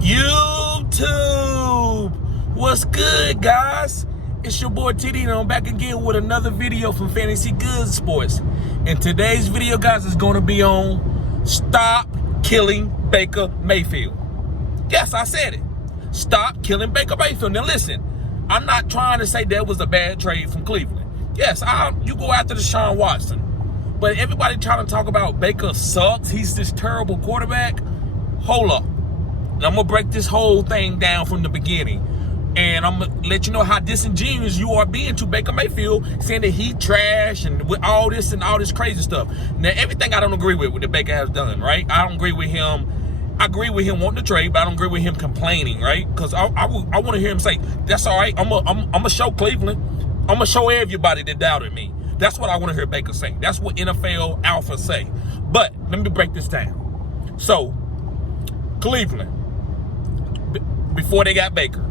YouTube, what's good, guys? It's your boy TD, and I'm back again with another video from Fantasy Good Sports. And today's video, guys, is going to be on stop killing Baker Mayfield. Yes, I said it. Stop killing Baker Mayfield. Now listen, I'm not trying to say that was a bad trade from Cleveland. Yes, you go after Deshaun Watson. But everybody trying to talk about Baker sucks. He's this terrible quarterback. Hold up. And I'm going to break this whole thing down from the beginning. And I'm going to let you know how disingenuous you are being to Baker Mayfield, saying that he trash and with all this and all this crazy stuff. Now, everything I don't agree with what the Baker has done, right? I don't agree with him. I agree with him wanting to trade, but I don't agree with him complaining, right? Because I want to hear him say, that's all right. I'm going to show Cleveland. I'm going to show everybody that doubted me. That's what I want to hear Baker say. That's what NFL alphas say. But let me break this down. So, Cleveland, before they got Baker,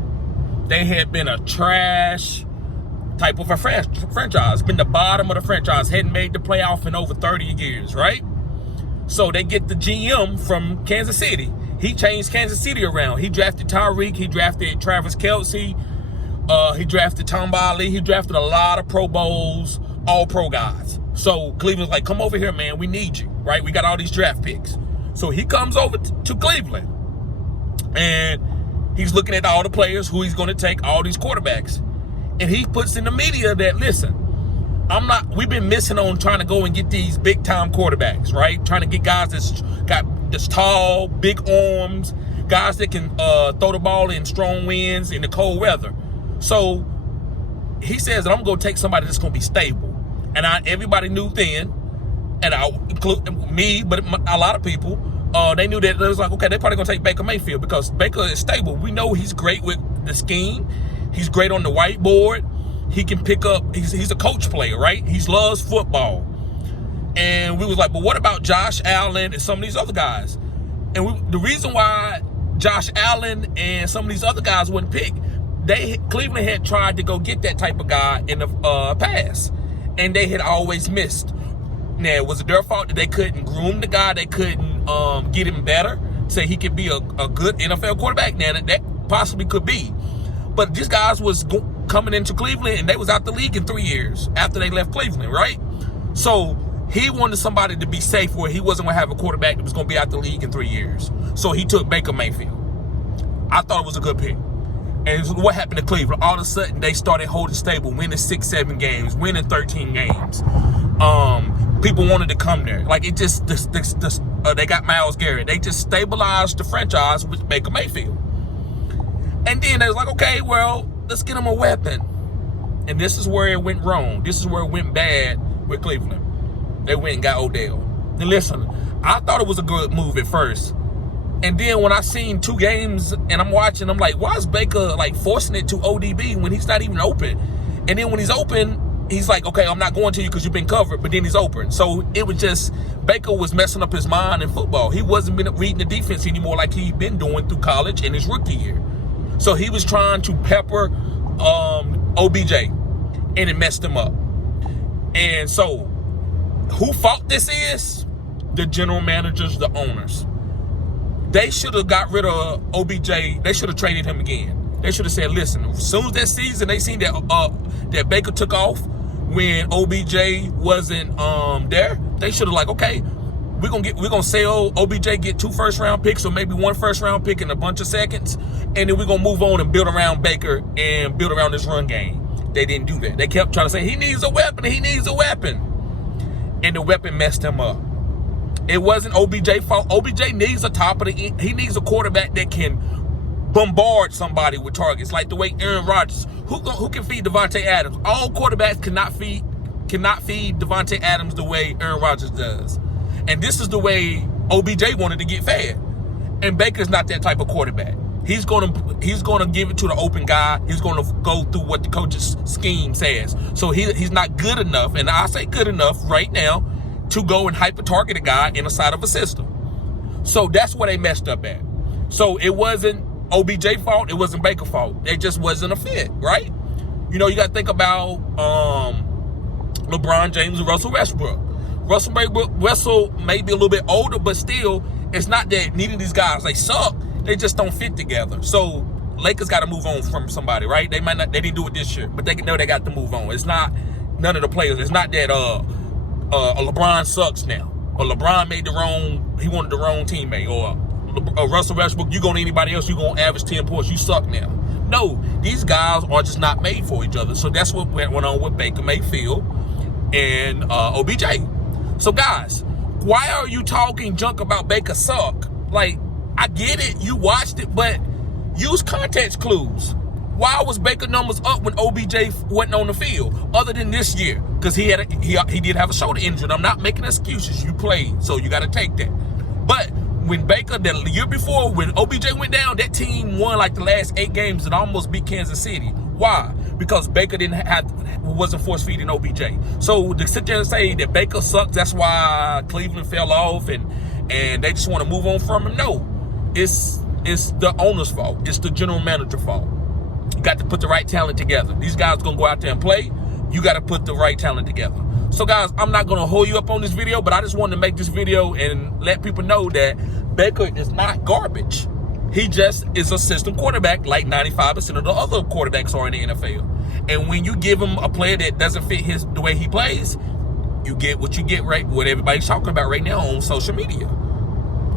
they had been a trash type of a franchise. Been the bottom of the franchise. Hadn't made the playoff in over 30 years, right? So they get the GM from Kansas City. He changed Kansas City around. He drafted Tyreek. He drafted Travis Kelce. He drafted Tom Brady. He drafted a lot of Pro Bowls, all pro guys. So Cleveland's like, come over here, man. We need you, right? We got all these draft picks. So he comes over to Cleveland. And he's looking at all the players, who he's going to take, all these quarterbacks. And he puts in the media that, listen, we've been missing on trying to go and get these big time quarterbacks, right? Trying to get guys that's got this tall, big arms, guys that can throw the ball in strong winds in the cold weather. So he says that I'm going to take somebody that's going to be stable. And everybody knew then, and I include me, but a lot of people, they knew that it was like, okay, they're probably going to take Baker Mayfield because Baker is stable. We know he's great with the scheme. He's great on the whiteboard. He can pick up, he's a coach player, right? He loves football. And we was like, but what about Josh Allen and some of these other guys? And the reason why Josh Allen and some of these other guys wouldn't pick, Cleveland had tried to go get that type of guy in the past. And they had always missed. Now, was it their fault that they couldn't groom the guy? They couldn't get him better, say he could be a good NFL quarterback? Now, that possibly could be. But these guys was coming into Cleveland, and they was out the league in 3 years after they left Cleveland, right? So he wanted somebody to be safe where he wasn't going to have a quarterback that was going to be out the league in 3 years. So he took Baker Mayfield. I thought it was a good pick. And what happened to Cleveland? All of a sudden, they started holding stable, winning 6-7 games, winning 13 games. People wanted to come there. Like, it just, they got Myles Garrett. They just stabilized the franchise with Baker Mayfield. And then they was like, okay, well, let's get him a weapon. And this is where it went wrong. This is where it went bad with Cleveland. They went and got Odell. And listen, I thought it was a good move at first. And then when I seen 2 games and I'm watching, I'm like, why is Baker like forcing it to ODB when he's not even open? And then when he's open, he's like, okay, I'm not going to you because you've been covered, but then he's open. So it was just, Baker was messing up his mind in football. He wasn't been reading the defense anymore like he'd been doing through college and his rookie year. So he was trying to pepper OBJ, and it messed him up. And so who fault this is? The general managers, the owners. They should have got rid of OBJ. They should have traded him again. They should have said, listen, as soon as that season they seen that Baker took off when OBJ wasn't there, they should have like, okay, we're gonna sell OBJ, get 2 first-round picks or maybe 1 first-round pick and a bunch of seconds, and then we're gonna move on and build around Baker and build around this run game. They didn't do that. They kept trying to say he needs a weapon, he needs a weapon. And the weapon messed him up. It wasn't OBJ's fault. OBJ needs he needs a quarterback that can bombard somebody with targets, like the way Aaron Rodgers, who can feed Devontae Adams. All quarterbacks cannot feed Devontae Adams the way Aaron Rodgers does. And this is the way OBJ wanted to get fed. And Baker's not that type of quarterback. He's gonna give it to the open guy. He's gonna go through what the coach's scheme says. So he's not good enough, and I say good enough right now, to go and hyper-target a guy inside of a system. So that's where they messed up at. So it wasn't OBJ fault. It wasn't Baker fault. It just wasn't a fit, right? You know, you got to think about LeBron James and Russell Westbrook. Russell may be a little bit older, but still, it's not that neither of these guys, they suck. they just don't fit together. So Lakers got to move on from somebody, right? They didn't do it this year, but they know they got to move on. It's not none of the players. It's not that LeBron sucks now, or LeBron he wanted the wrong teammate, or Russell Westbrook, you go to anybody else, you gonna average 10 points. You suck now. No, these guys are just not made for each other. So that's what went on with Baker Mayfield and OBJ. So guys, why are you talking junk about Baker suck? Like, I get it, you watched it, but use context clues. Why was Baker numbers up when OBJ wasn't on the field, other than this year? Because he did have a shoulder injury. I'm not making excuses. You played, so you got to take that. But when Baker, the year before, when OBJ went down, that team won like the last 8 games and almost beat Kansas City. Why? Because Baker wasn't force feeding OBJ. So to sit there and say that Baker sucks, that's why Cleveland fell off and they just want to move on from him. No, it's the owner's fault. It's the general manager's fault. You got to put the right talent together. These guys gonna go out there and play. You got to put the right talent together. So guys, I'm not gonna hold you up on this video, but I just wanted to make this video and let people know that Baker is not garbage. He just is a system quarterback like 95% of the other quarterbacks are in the NFL. And when you give him a player that doesn't fit the way he plays, you get what you get, right? What everybody's talking about right now on social media.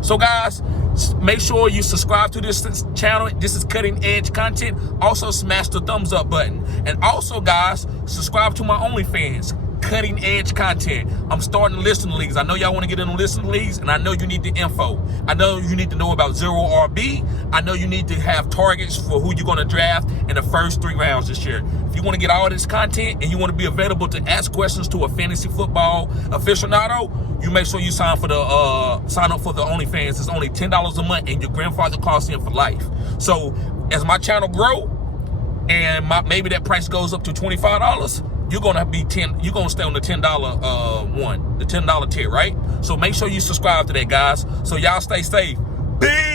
So guys, make sure you subscribe to this channel. This is cutting edge content. Also smash the thumbs up button. And also guys, subscribe to my OnlyFans. Cutting edge content. I'm starting listening leagues. I know y'all want to get in the listening leagues, and I know you need the info. I know you need to know about zero RB. I know you need to have targets for who you're going to draft in the first 3 rounds this year. If you want to get all this content and you want to be available to ask questions to a fantasy football aficionado, you make sure you sign up for the OnlyFans. It's only $10 a month, and your grandfather calls in for life. So as my channel grow, and maybe that price goes up to $25. You're gonna stay on the $10 the $10 tier, right? So make sure you subscribe to that, guys. So y'all stay safe. Peace.